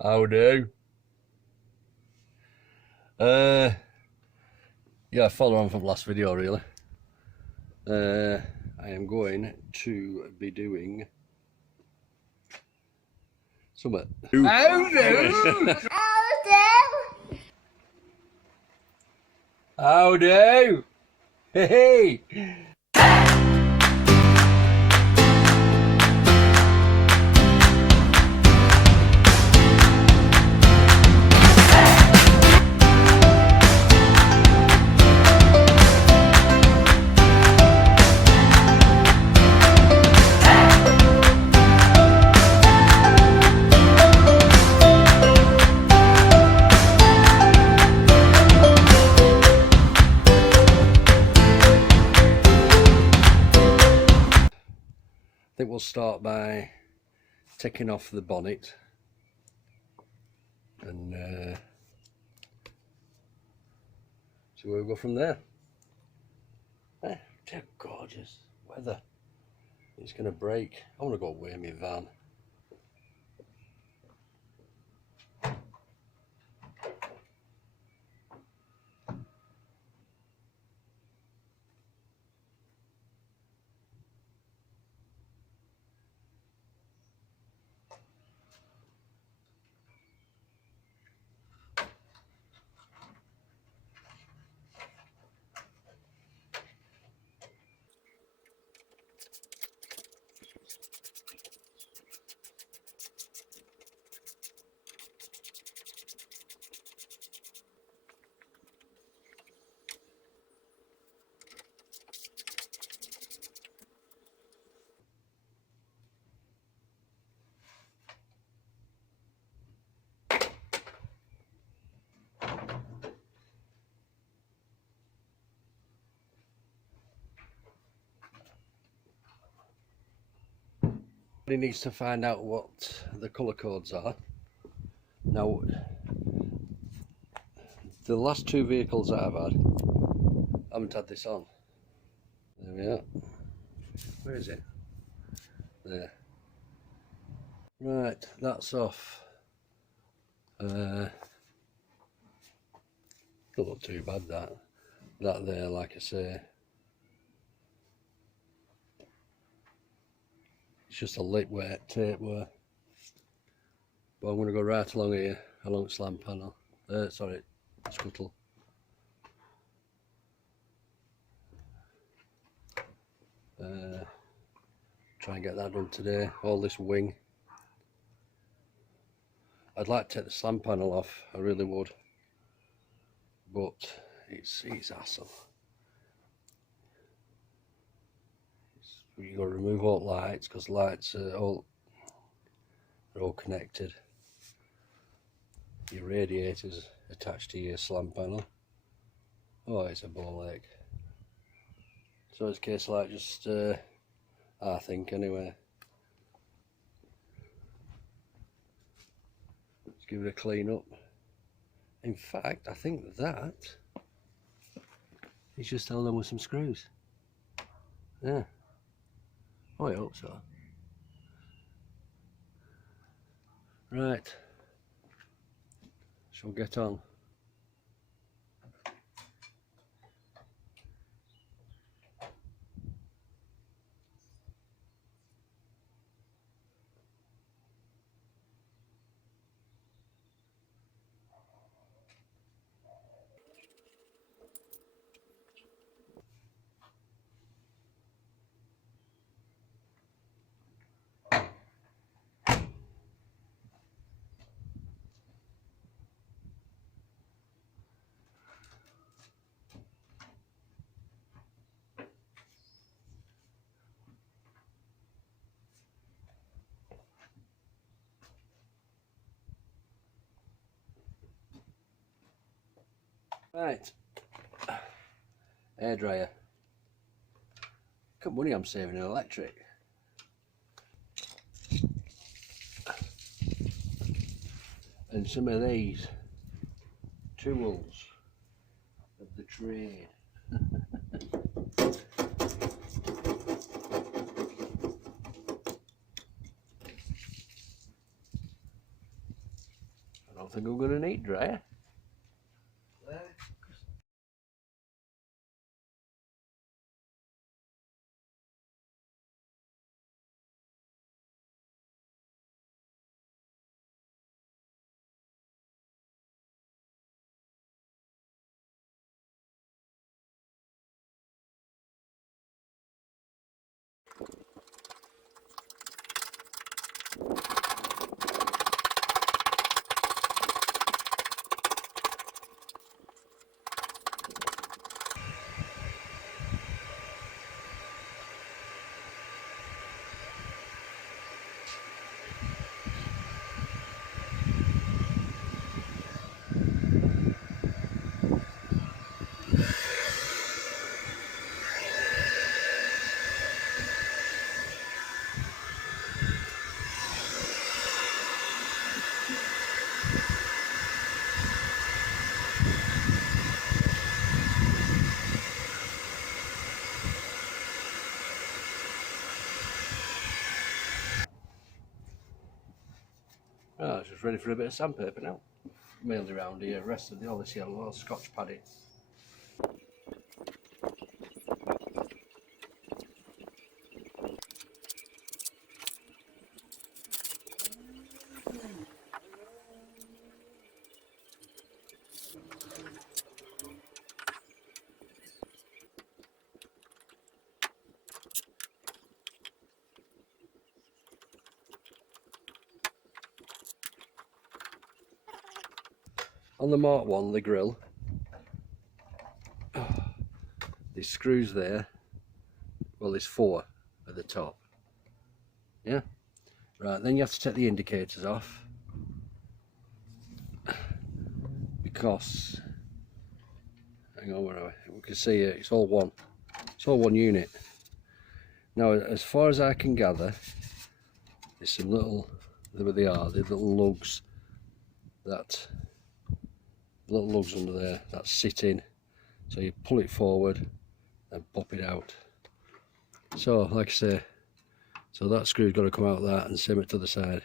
How do? Yeah, follow on from last video really. I am going to be doing something. How do? How do? Hey! I think we'll start by taking off the bonnet and see where we go from there. Dear gorgeous weather. It's going to break. I want to go away in my van. He needs to find out what the colour codes are. Now, the last two vehicles that I've had, I haven't had this on. There we are. Where is it? There. Right, that's off. Don't look too bad that there, like I say. It's just a lip weight tape wear. But I'm going to go right along here, along slam panel. Sorry, scuttle. Try and get that done today. All this wing. I'd like to take the slam panel off, I really would. But it's hassle. You've got to remove all lights because lights are all connected. Your radiator's attached to your slam panel. Oh, it's a ball ache. So it's a case like just I think anyway. Let's give it a clean up. In fact, I think that is just held on with some screws. Yeah. Oh, I hope so. Right. Shall we get on? Right, hairdryer. Look at money I'm saving in electric. And some of these tools of the trade. don't think I'm going to need dryer. Oh, it's just ready for a bit of sandpaper now. Mainly around here, the rest of the all this yellow Scotch padding. On the Mark 1, the grill, there's screws there. Well, there's 4 at the top. Yeah? Right, then you have to take the indicators off. Because, hang on, where are we? We can see it, it's all one unit. Now, as far as I can gather, there's some little, there they are, the little lugs under there that's sitting, so you pull it forward and pop it out. So like I say, so that screw's got to come out of that, and same it to the side.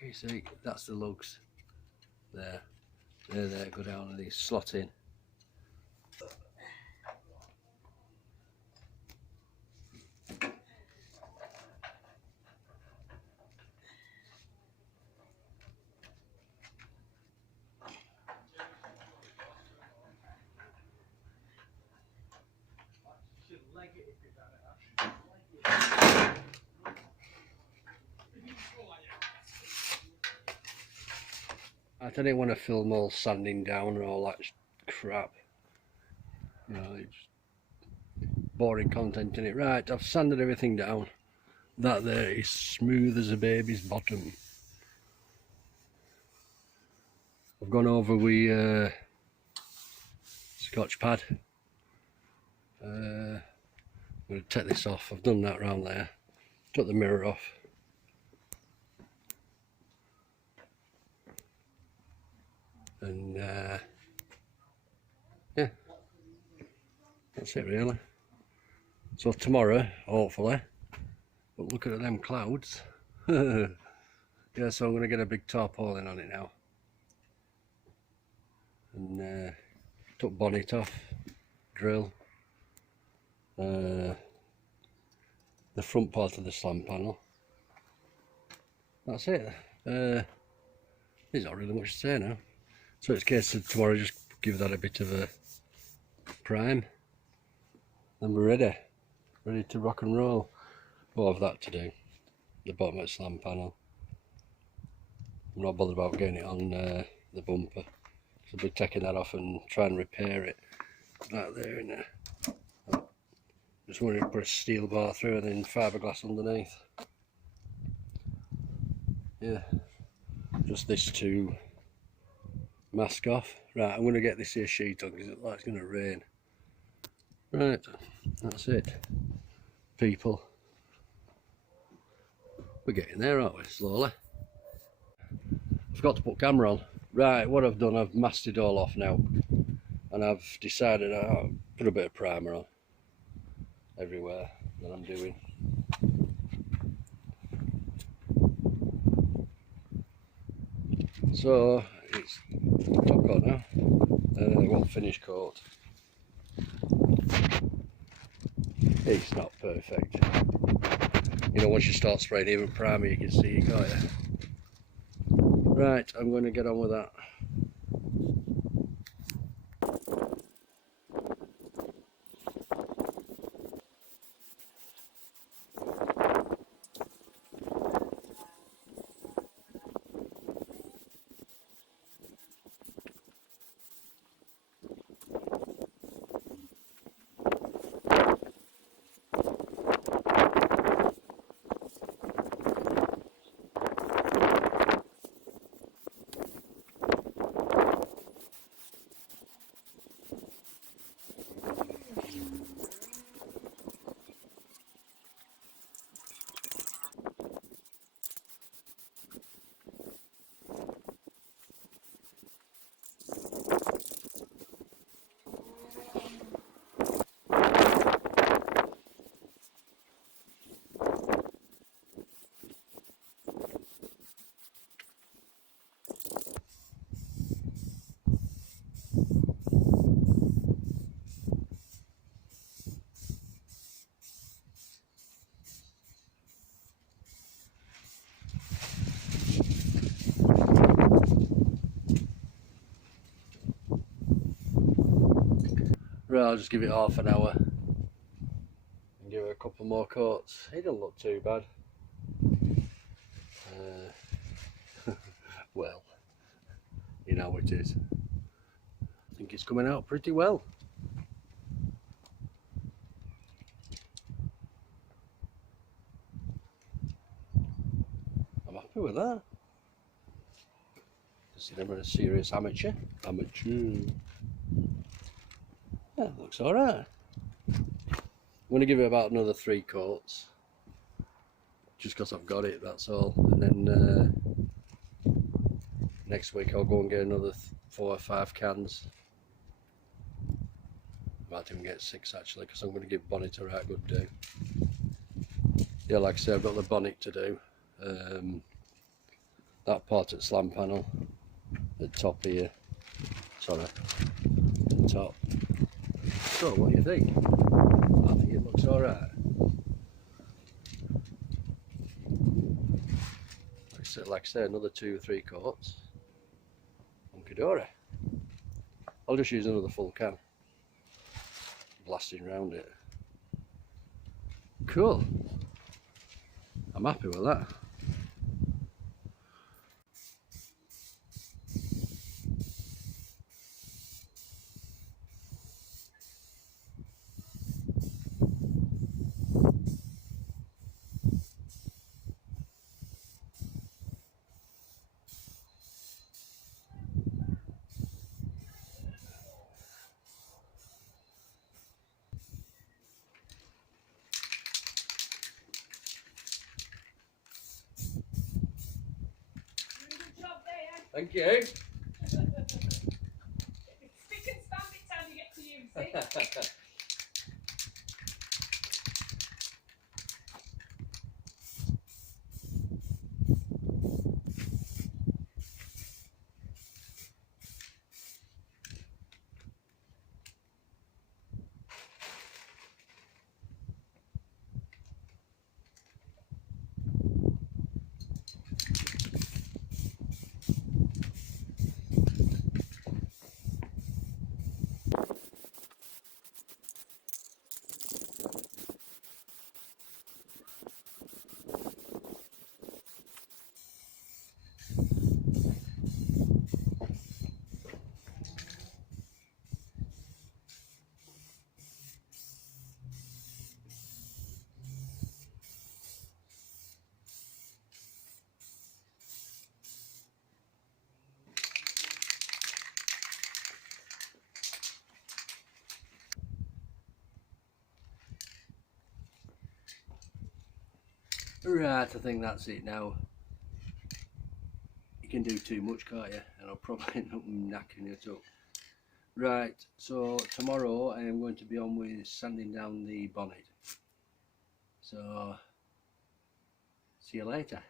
You see, that's the lugs there. There, go down and these slot in. I didn't want to film all sanding down and all that crap. You know, it's boring content in it. Right, I've sanded everything down. That there is smooth as a baby's bottom. I've gone over with Scotch pad. I'm going to take this off. I've done that round there. Took the mirror off. And yeah, that's it really. So tomorrow, hopefully, but looking at them clouds, yeah, so I'm going to get a big tarpaulin on it now. And took bonnet off, drill, the front part of the slam panel. That's it. There's not really much to say now. So it's a case of tomorrow just give that a bit of a prime. Then we're ready to rock and roll. We'll have that to do. The bottom of the slam panel. I'm not bothered about getting it on the bumper. So I'll be taking that off and try and repair it. Right there in there. Just wanted to put a steel bar through and then fiberglass underneath. Yeah, just this to mask off. Right, I'm going to get this here sheet on because it looks like it's going to rain. Right, that's it. People. We're getting there, aren't we? Slowly. I forgot to put camera on. Right, what I've done, I've masked it all off now. And I've decided I'll put a bit of primer on everywhere that I'm doing. So it's top coat now. Well, finish coat. It's not perfect. You know, once you start spraying even primer, you can see it, can't you? Right, I'm going to get on with that. Right, I'll just give it half an hour and give it a couple more coats. It don't look too bad. Well, you know how it is. I think it's coming out pretty well. I'm happy with that. Consider I'm a serious amateur. Yeah, looks alright. I'm going to give it about another 3 coats. Just because I've got it, that's all. And then next week I'll go and get another 4 or 5 cans. Might even get 6 actually, because I'm going to give bonnet a right good do. Yeah, like I said, I've got the bonnet to do. That part at slam panel, the top here, sorry, the top. So what do you think? I think it looks alright. Like I said, another 2 or 3 coats. Hunky-dory. I'll just use another full can. Blasting round it. Cool. I'm happy with that. Thank you. Spick and span it time you get to use it. Right, I think that's it now. You can do too much, can't you? And I'll probably end up knacking it up. Right, so tomorrow I am going to be on with sanding down the bonnet. So, see you later.